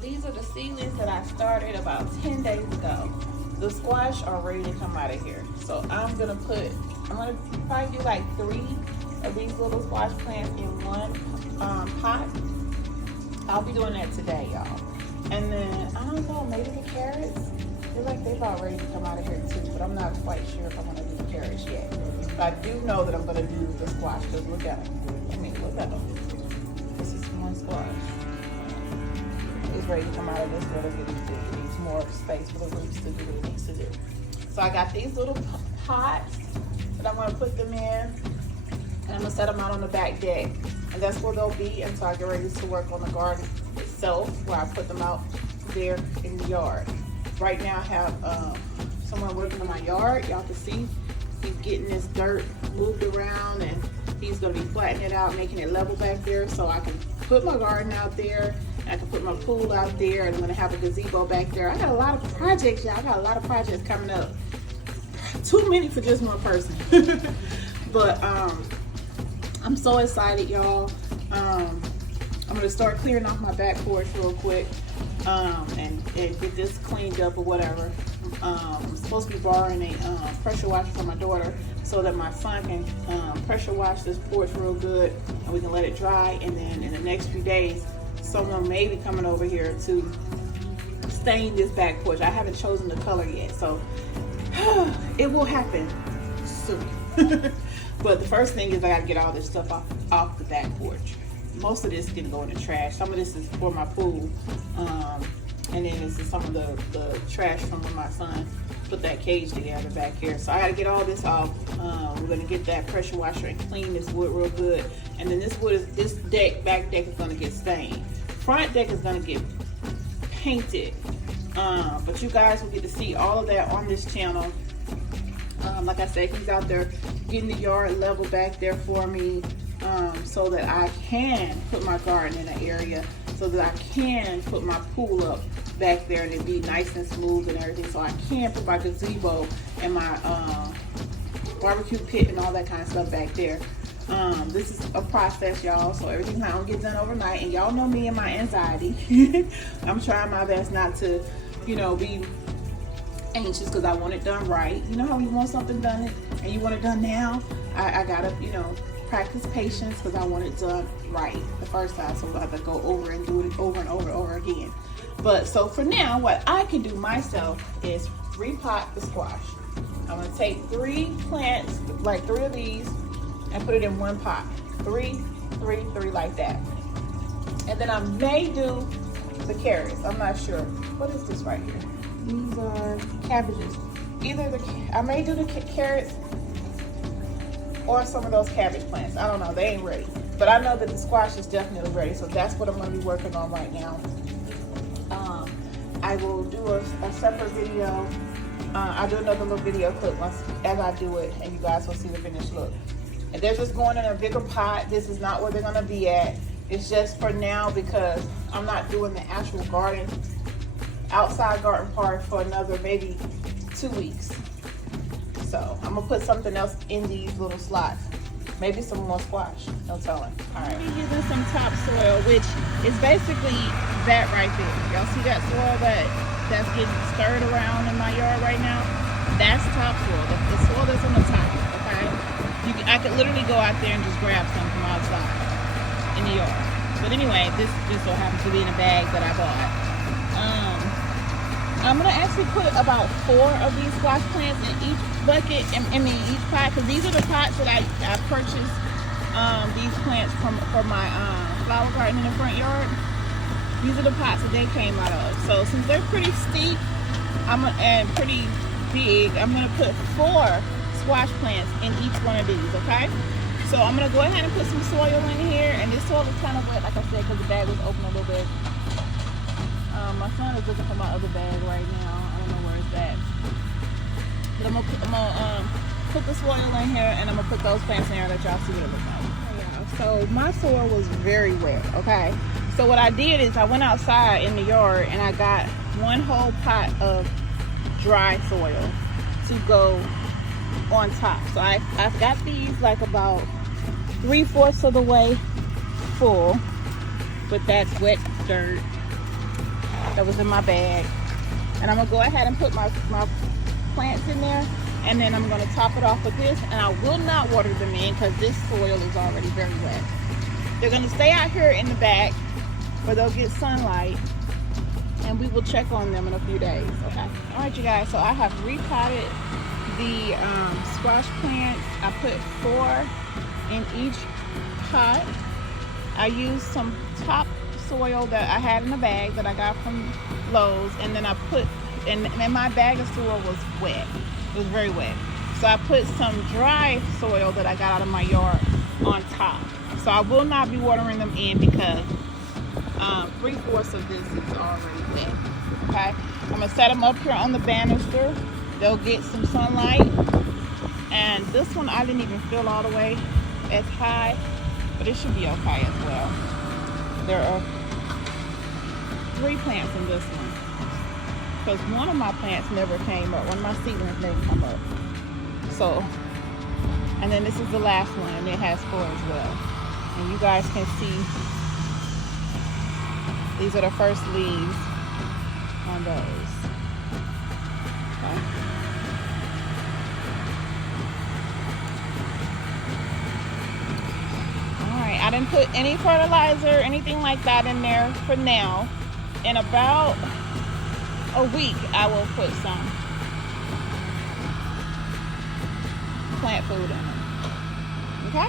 these are the seedlings that I started about 10 days ago. The squash are ready to come out of here. So I'm gonna probably do like 3 of these little squash plants in one pot. I'll be doing that today, y'all. And then, I don't know, maybe the carrots. I feel like they're about ready to come out of here too, but I'm not quite sure if I'm gonna do the carrots yet. But I do know that I'm gonna do the squash, because look at them. I mean, look at them. This is one squash. It's ready to come out of this little bitty thing. It needs more space for the roots to do what it needs to do. So I got these little pots that I'm gonna put them in, and I'm gonna set them out on the back deck. And that's where they'll be until I get ready to work on the garden itself, where I put them out there in the yard. Right now I have someone working in my yard. Y'all can see he's getting this dirt moved around, and he's gonna be flattening it out, making it level back there, so I can put my garden out there, and I can put my pool out there, and I'm gonna have a gazebo back there. I got a lot of projects, y'all. I got a lot of projects coming up. Too many for just one person. But I'm so excited, y'all. I'm gonna start clearing off my back porch real quick, and get this cleaned up or whatever. I'm supposed to be borrowing a pressure washer from my daughter, so that my son can pressure wash this porch real good, and we can let it dry. And then in the next few days, someone may be coming over here to stain this back porch. I haven't chosen the color yet, so it will happen soon. But the first thing is I gotta get all this stuff off the back porch. Most of this is gonna go in the trash. Some of this is for my pool, and then this is some of the trash from when my son put that cage together back here. So I gotta get all this off. We're gonna get that pressure washer and clean this wood real good. And then this back deck is gonna get stained. Front deck is gonna get painted. But you guys will get to see all of that on this channel. Like I said, he's out there getting the yard level back there for me, so that I can put my garden in an area, so that I can put my pool up back there and it be nice and smooth and everything, so I can put my gazebo and my barbecue pit and all that kind of stuff back there. This is a process, y'all, so everything's not gonna get done overnight, and y'all know me and my anxiety. I'm trying my best not to, be anxious, because I want it done right. You know how you want something done and you want it done now? I gotta, practice patience, because I want it done right the first time, so I have to go over and do it over and over again. But so for now, what I can do myself is repot the squash. I'm gonna take 3 plants, like 3 of these, and put it in one pot. 3 like that. And then I may do the carrots. I'm not sure. What is this right here? These are cabbages. I may do the carrots or some of those cabbage plants. I don't know. They ain't ready. But I know that the squash is definitely ready. So that's what I'm going to be working on right now. I will do a separate video. I'll do another little video clip as I do it, and you guys will see the finished look. And they're just going in a bigger pot. This is not where they're going to be at. It's just for now, because I'm not doing the actual outside garden part for another maybe 2 weeks. So I'm gonna put something else in these little slots. Maybe some more squash, no telling. All right. I'm using some topsoil, which is basically that right there. Y'all see that soil that's getting stirred around in my yard right now? That's topsoil, the soil that's on the top, okay? I could literally go out there and just grab some from outside in the yard. But anyway, this just so happens to be in a bag that I bought. I'm gonna actually put about 4 of these squash plants in each bucket, each pot, because these are the pots that I purchased these plants for my flower garden in the front yard. These are the pots that they came out of. So since they're pretty steep and pretty big, I'm gonna put 4 squash plants in each one of these, okay? So I'm gonna go ahead and put some soil in here, and this soil is kind of wet, like I said, because the bag was open a little bit. My son is looking for my other bag right now. I don't know where it's at. But I'm gonna put the soil in here, and I'm gonna put those plants in there, let y'all see what it looks like. So my soil was very wet, okay? So what I did is I went outside in the yard, and I got 1 whole pot of dry soil to go on top. So I've got these like about 3/4 of the way full with that wet dirt. that was in my bag. And I'm gonna go ahead and put my plants in there, and then I'm gonna top it off with this, and I will not water them in because this soil is already very wet. They're gonna stay out here in the back where they'll get sunlight, and we will check on them in a few days, okay? All right, you guys, so I have repotted the squash plants. I put 4 in each pot. I used some top soil that I had in a bag that I got from Lowe's, and then I put, and my bag of soil was wet. It was very wet. So I put some dry soil that I got out of my yard on top. So I will not be watering them in because 3/4 of this is already wet. Okay, I'm gonna set them up here on the banister. They'll get some sunlight. And this one I didn't even fill all the way as high, but it should be okay as well. There are 3 plants in this one because one of my plants never came up. One of my seedlings never come up. So, and then this is the last one, and it has 4 as well. And you guys can see these are the first leaves on those. Okay. Alright, I didn't put any fertilizer, anything like that in there for now. In about a week, I will put some plant food in them. Okay?